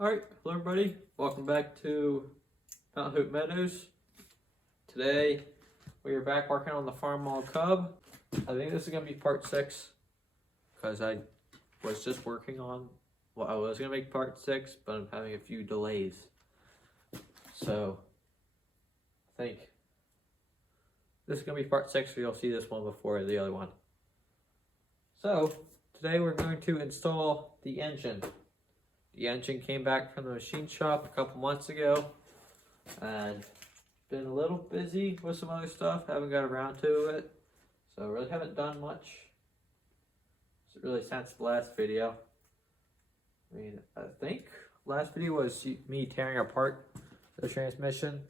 Alright, hello everybody. Welcome back to Mount Hope Meadows. Today we are back working on the Farmall Cub. I think this is going to be part 6 because I was just working on, well, I was going to make part 6, but I'm having a few delays. So I think this is going to be part 6, so you'll see this one before the other one. So today we're going to install the engine. The engine came back from the machine shop a couple months ago and been a little busy with some other stuff. Haven't got around to it. So really haven't done much really since the last video. I think last video was me tearing apart the transmission,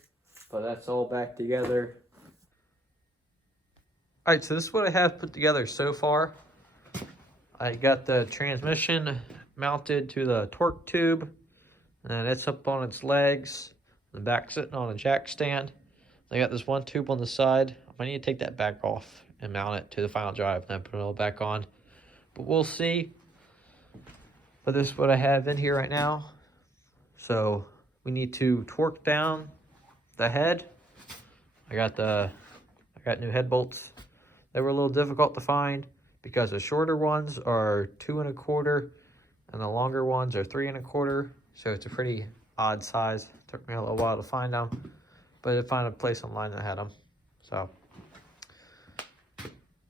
but that's all back together. Alright, so this is what I have put together so far. I got the transmission mounted to the torque tube, and it's up on its legs. The back sitting on a jack stand. I got this one tube on the side. I need to take that back off and mount it to the final drive, and then put it all back on. But we'll see. But this is what I have in here right now. So we need to torque down the head. I got new head bolts. They were a little difficult to find because the shorter ones are 2 1/4 and the longer ones are 3 1/4. So it's a pretty odd size. Took me a little while to find them, but I found a place online that had them. So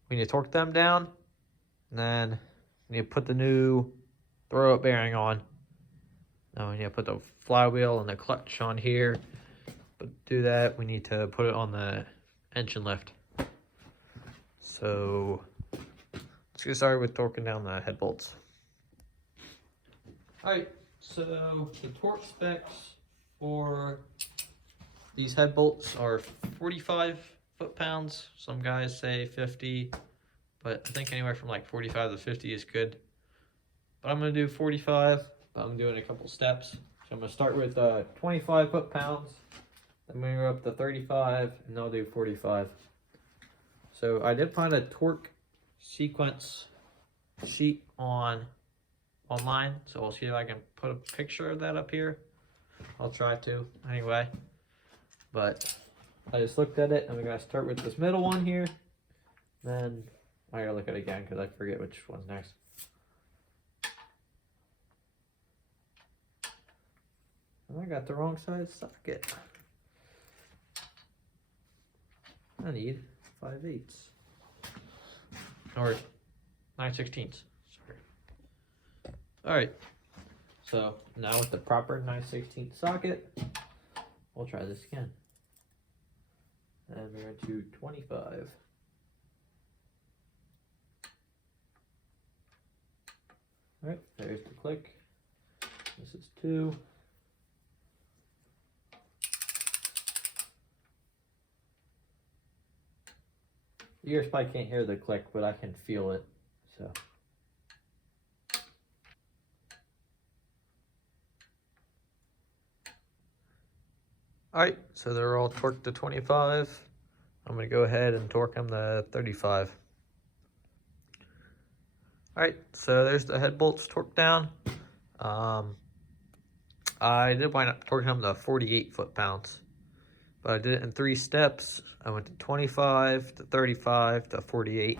we need to torque them down, and then we need to put the new throw-up bearing on. Now we need to put the flywheel and the clutch on here. But to do that, we need to put it on the engine lift. So let's get started with torquing down the head bolts. Alright, so the torque specs for these head bolts are 45 foot-pounds. Some guys say 50, but I think anywhere from like 45 to 50 is good. But I'm going to do 45. I'm doing a couple steps. So I'm going to start with 25 foot-pounds. Then I'm going to go up to 35, and then I'll do 45. So I did find a torque sequence sheet online, so we'll see if I can put a picture of that up here. I'll try to anyway, but I just looked at it, and we're gonna start with this middle one here. Then I gotta look at it again because I forget which one's next. And I got the wrong size socket. I need 5/8 or 9/16. Alright, so now with the proper 9/16 socket, we'll try this again. And we're going to 25. Alright, there's the click. This is 2. You guys probably can't hear the click, but I can feel it, so. Alright, so they're all torqued to 25. I'm going to go ahead and torque them to 35. Alright, so there's the head bolts torqued down. I did wind up torquing them to 48 foot-pounds. But I did it in 3 steps. I went to 25, to 35, to 48.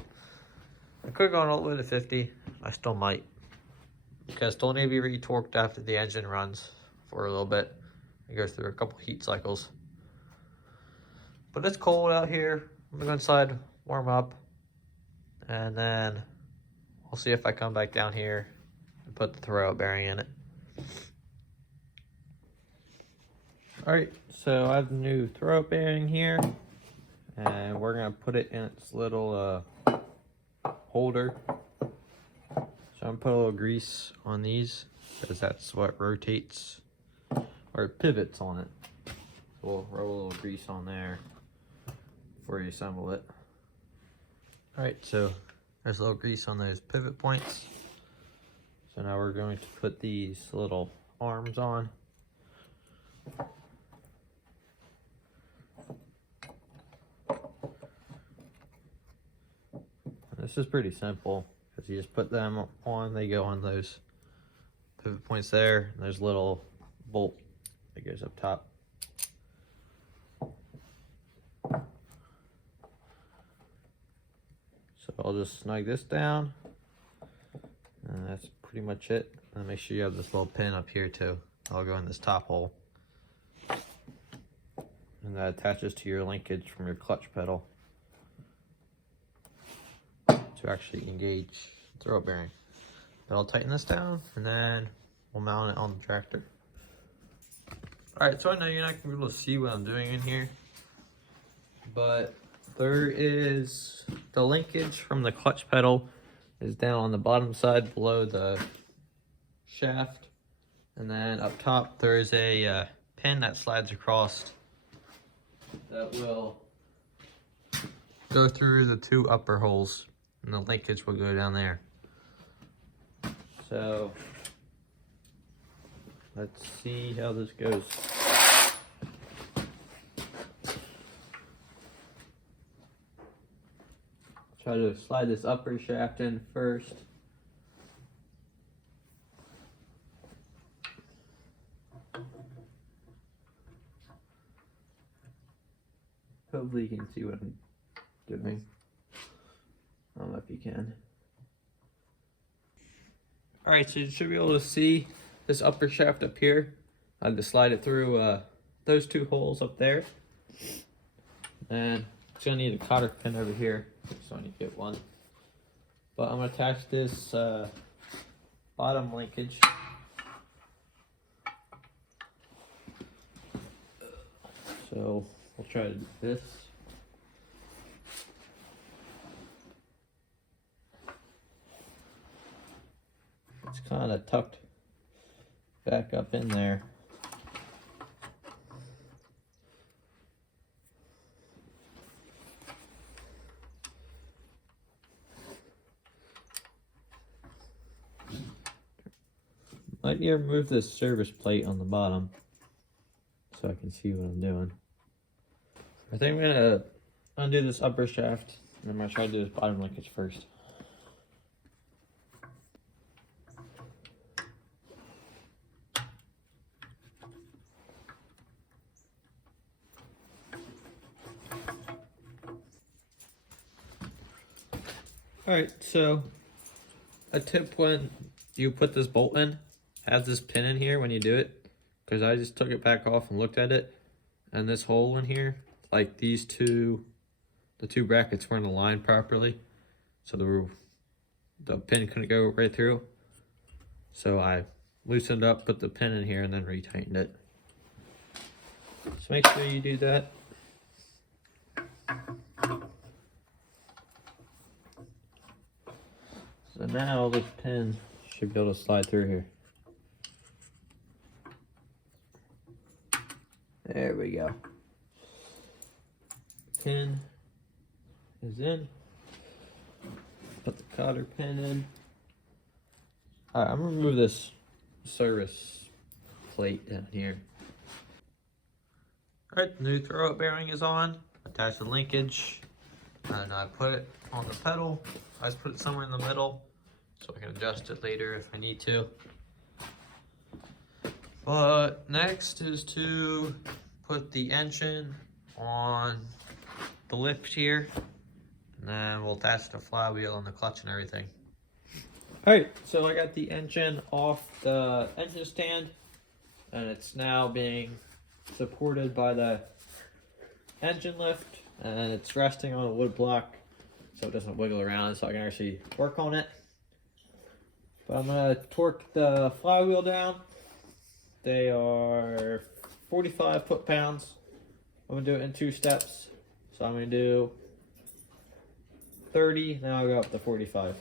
I could have gone all the way to 50. I still might. Because still need to be re-torqued after the engine runs for a little bit. It goes through a couple heat cycles. But it's cold out here. I'm gonna go inside, warm up, and then I'll see if I come back down here and put the throw-out bearing in it. Alright, so I have the new throw-out bearing here, and we're gonna put it in its little holder. So I'm gonna put a little grease on these, because that's what rotates or pivots on it. So we'll roll a little grease on there before you assemble it. Alright, so there's a little grease on those pivot points. So now we're going to put these little arms on. And this is pretty simple because you just put them on, they go on those pivot points there. And there's little bolt that goes up top. So I'll just snug this down, and that's pretty much it. And make sure you have this little pin up here too. I'll go in this top hole, and that attaches to your linkage from your clutch pedal to actually engage the throw bearing. But I'll tighten this down, and then we'll mount it on the tractor. Alright, so I know you're not going to be able to see what I'm doing in here, but there is the linkage from the clutch pedal is down on the bottom side below the shaft, and then up top there is a pin that slides across that will go through the two upper holes, and the linkage will go down there. So let's see how this goes. Try to slide this upper shaft in first. Hopefully you can see what I'm doing. I don't know if you can. Alright, so you should be able to see this upper shaft up here. I had to slide it through those two holes up there. And it's going to need a cotter pin over here, so I need to get one. But I'm going to attach this bottom linkage. So we'll try to do this. It's kind of tucked back up in there. Might need to remove this service plate on the bottom so I can see what I'm doing. I think I'm gonna undo this upper shaft, and I'm gonna try to do this bottom linkage first. Alright, so a tip when you put this bolt in, have this pin in here when you do it, because I just took it back off and looked at it, and this hole in here, like the two brackets weren't aligned properly, so the pin couldn't go right through. So I loosened up, put the pin in here, and then retightened it. So make sure you do that. So now this pin should be able to slide through here. There we go. Pin is in. Put the cotter pin in. Alright, I'm gonna remove this service plate down here. Alright, the new throw bearing is on. Attach the linkage. And I put it on the pedal. I just put it somewhere in the middle so I can adjust it later if I need to. But next is to put the engine on the lift here, and then we'll attach the flywheel and the clutch and everything. Alright, so I got the engine off the engine stand, and it's now being supported by the engine lift, and it's resting on a wood block so it doesn't wiggle around, so I can actually work on it. But I'm going to torque the flywheel down. They are 45 foot-pounds. I'm going to do it in 2 steps. So I'm going to do 30, then I'll go up to 45.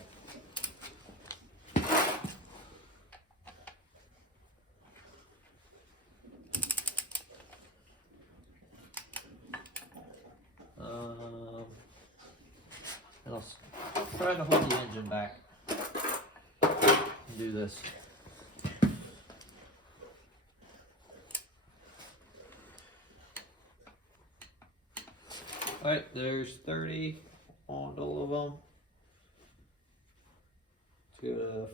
And I'll try to hold the engine back and do this. Alright, there's 30 on all of them. Let's go to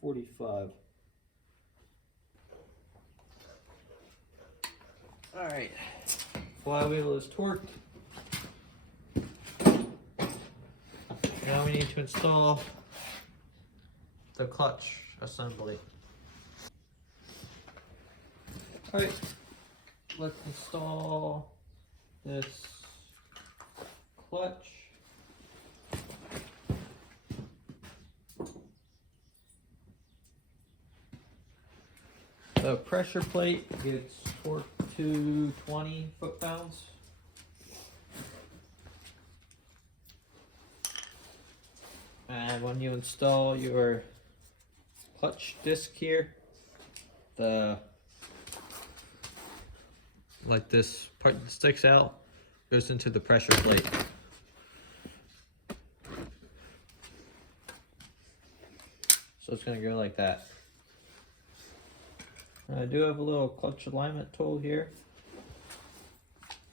45. Alright, flywheel is torqued. Now we need to install the clutch assembly. Alright, let's install this clutch. The pressure plate gets torqued to 20 foot-pounds. And when you install your clutch disc here, like this part that sticks out goes into the pressure plate. So it's going to go like that. I do have a little clutch alignment tool here,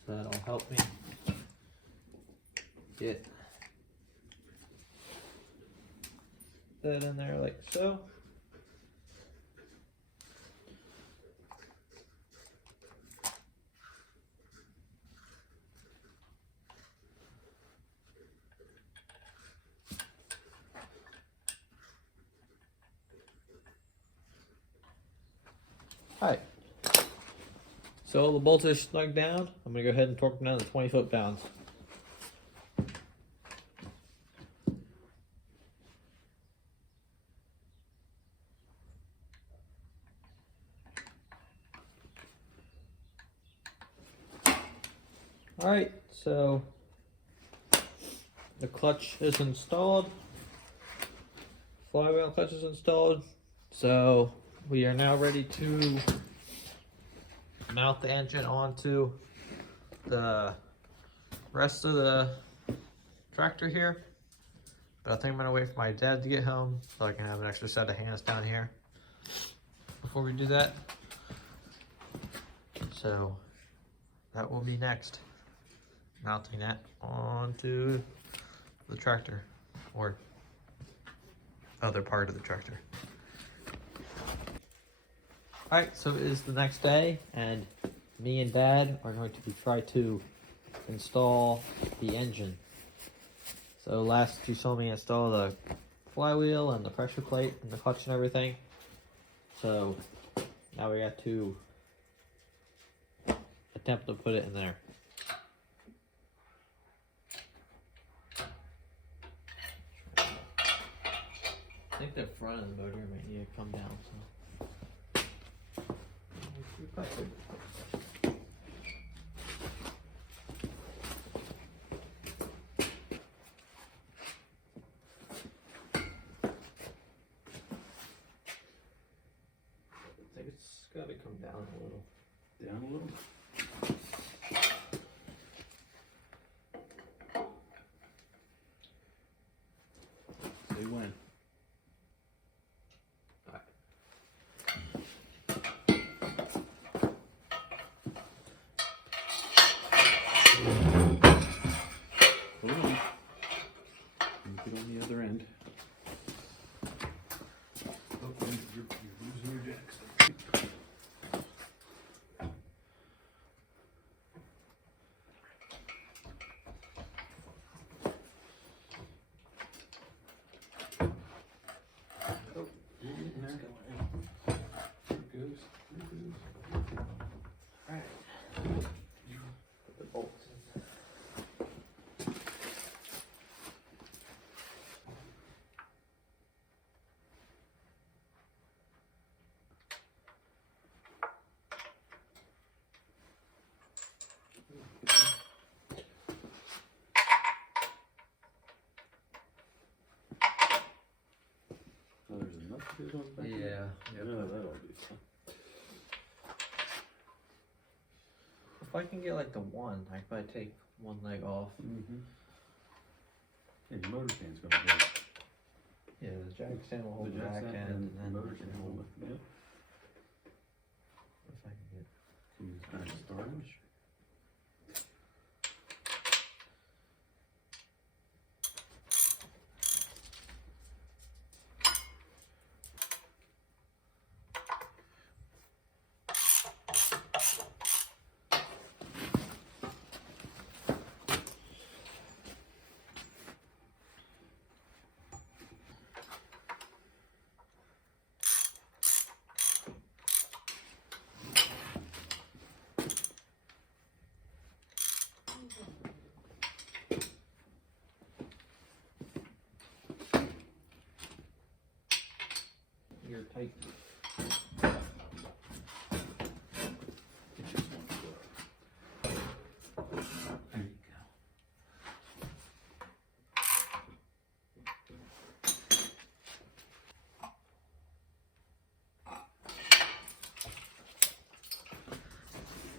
so that'll help me get that in there like so. Alright, so the bolts are snug down. I'm going to go ahead and torque them down to 20 foot-pounds. Alright, so the clutch is installed. Flywheel clutch is installed. So we are now ready to mount the engine onto the rest of the tractor here. But I think I'm gonna wait for my dad to get home so I can have an extra set of hands down here before we do that. So that will be next. Mounting that onto the tractor or other part of the tractor. Alright, so it is the next day and me and Dad are going to try to install the engine. So last you saw me install the flywheel and the pressure plate and the clutch and everything. So now we got to attempt to put it in there. I think the front of the motor might need to come down. So. I think it's got to come down a little. Down a little? Say when. Hold on. Get on the other end. Okay, you're losing your jacks. Oh, you're getting there. There it goes. There it goes. Alright. Put the bolts in. Oh, there's enough to do on the back. Yeah. Yeah, that'll be fun. If I can get like the one, I could probably take one leg off. Mm-hmm. Yeah, your motor stand's gonna hold. Yeah, the jack stand will hold the jack back stand end, and the then motor I can can hold hold it. Yeah. if I can get. Can you kind of start it?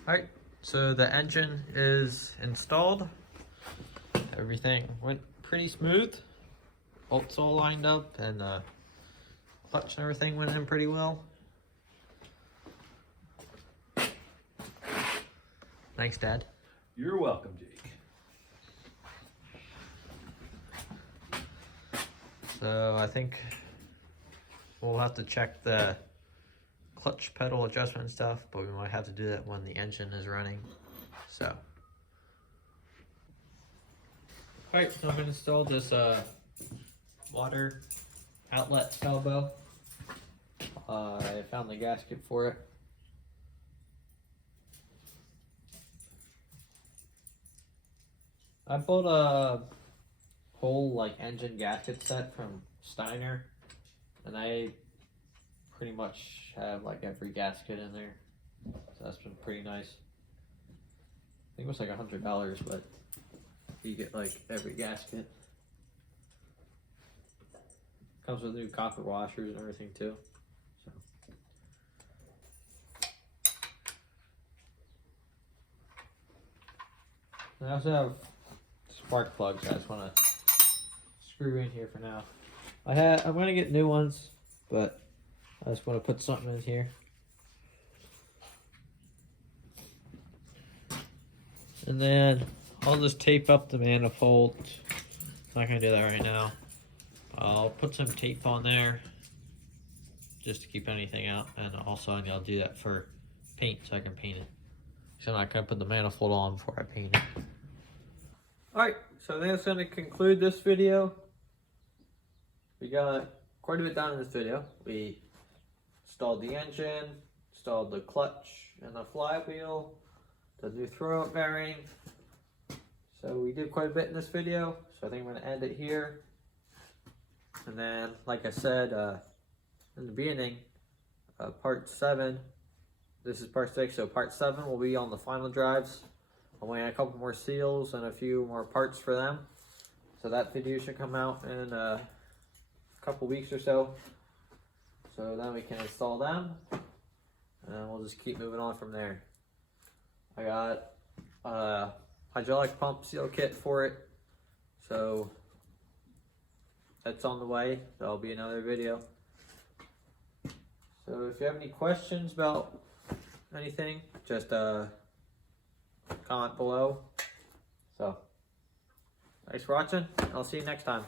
Alright, so the engine is installed. Everything went pretty smooth. Bolts all lined up, and clutch and everything went in pretty well. Thanks, Dad. You're welcome, Jake. So I think we'll have to check the clutch pedal adjustment and stuff, but we might have to do that when the engine is running. So. Alright, so I'm going to install this water outlet elbow. I found the gasket for it. I bought a whole like engine gasket set from Steiner, and I pretty much have like every gasket in there, so that's been pretty nice. I think it was like $100, but you get like every gasket. Comes with new copper washers and everything too. So. I also have spark plugs I just want to screw in here for now. I'm going to get new ones, but I just want to put something in here. And then I'll just tape up the manifold. I'm not going to do that right now. I'll put some tape on there just to keep anything out, and also I'll do that for paint so I can paint it. So I'm not going to put the manifold on before I paint it. Alright, so I think that's going to conclude this video. We got quite a bit done in this video. We installed the engine, installed the clutch and the flywheel, the new throwout bearing. So we did quite a bit in this video, so I think I'm going to end it here. And then, like I said in the beginning, part 7, this is part 6, so part 7 will be on the final drives. I'm waiting a couple more seals and a few more parts for them. So that video should come out in a couple weeks or so. So then we can install them, and we'll just keep moving on from there. I got a hydraulic pump seal kit for it, so that's on the way. That'll be another video. So if you have any questions about anything, just comment below. So thanks for watching. I'll see you next time.